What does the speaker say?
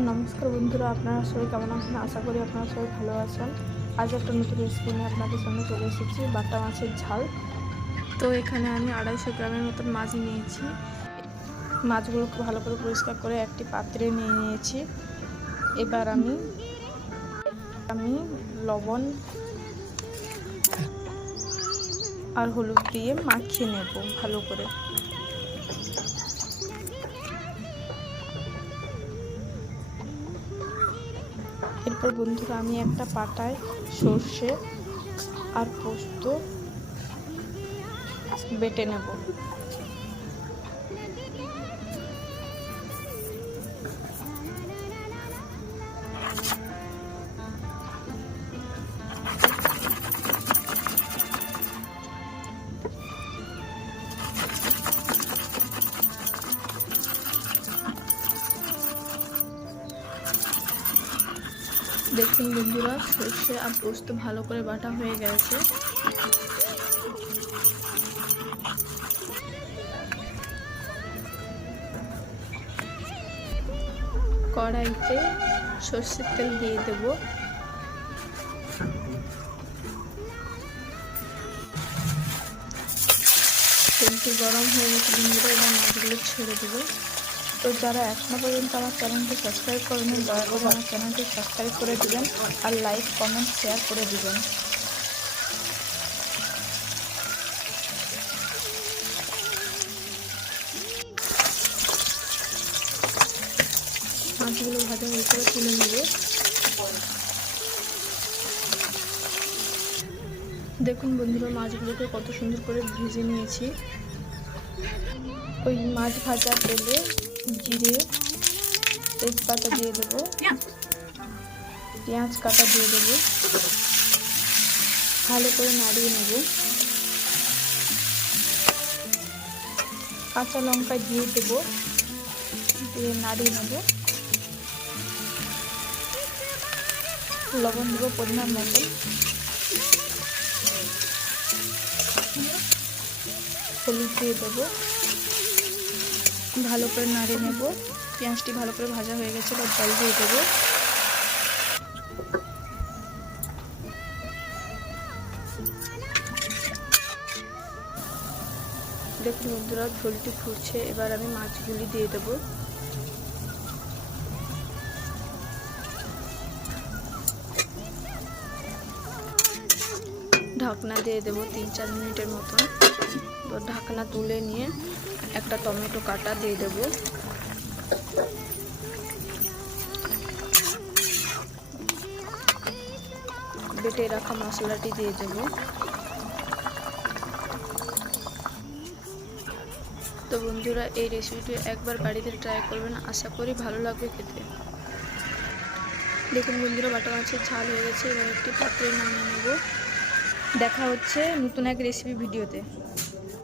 নমস্কার বন্ধুরা, আপনারা সবাই কেমন আছেন? আশা করি আপনারা সবাই ভালো আছেন। আজ একটা নতুন রেসিপি নিয়ে আপনাদের সামনে চলে এসেছি, বাটা মাছের ঝাল। তো এখানে আমি 250 গ্রামের মতন মাছ নিয়েছি। মাছগুলোকে ভালো করে পরিষ্কার করে একটি পাত্রে নিয়ে নিয়েছি। এবার আমি লবণ আর হলুদ দিয়ে মাখিয়ে নেব ভালো করে। এরপর বন্ধুরা আমি একটা পাটায় সর্ষে আর পোস্ত বেটে নেব। দেখুন বন্ধুরা, সর্ষে আর পোস্ত ভালো করে বাটা হয়ে গেছে। কড়াইতে সর্ষের তেল দিয়ে দেব। তেলটি গরম হয়ে গেছে বন্ধুরা, এবার মাছগুলো ছেড়ে দেবো। তো যারা এখনো পর্যন্ত আমার চ্যানেলটি সাবস্ক্রাইব করেনি, দয়া করে আমার চ্যানেলটি সাবস্ক্রাইব করে দিবেন আর লাইক কমেন্ট শেয়ার করে দিবেন। মাছগুলো ভাজা হয়ে করে তুলে নেব। দেখুন বন্ধুরা, মাছগুলোকে কত সুন্দর করে ভেজে নিয়েছি। ওই মাছ ভাজা তেলে জিরে, তেজপাতা দিয়ে দেবো, পেঁয়াজ কাটা দিয়ে দেবো, ভালো করে নাড়িয়ে নেব। কাঁচা লঙ্কা দিয়ে দেবো, দিয়ে নাড়িয়ে নেব। লবণ দেবো পরিমাণ মতন, হলুদ দিয়ে দেবো, ভালো করে নাড়িয়ে নেব। পেঁয়াজটি ভালো করে ভাজা হয়ে গেছে, এবার জল দিয়ে দেবো। দেখুন বন্ধুরা, ঝোলটি ফুটছে, এবার আমি মাছগুলি দিয়ে দেবো। ঢাকনা দিয়ে দেবো 3-4 মিনিটের মতন। তো ঢাকনা তুলে নিয়ে একটা টমেটো কাটা দিয়ে দেবো। বেটে রাখা মশলাটি দিয়ে দেব। তো বন্ধুরা, এই রেসিপিটি একবার বাড়িতে ট্রাই করবেন, আশা করি ভালো লাগবে খেতে। দেখুন বন্ধুরা, বাটা মাছের ঝাল হয়ে গেছে, এবার একটি পাত্রে নামিয়ে নেব। দেখা হচ্ছে নতুন এক রেসিপি ভিডিওতে।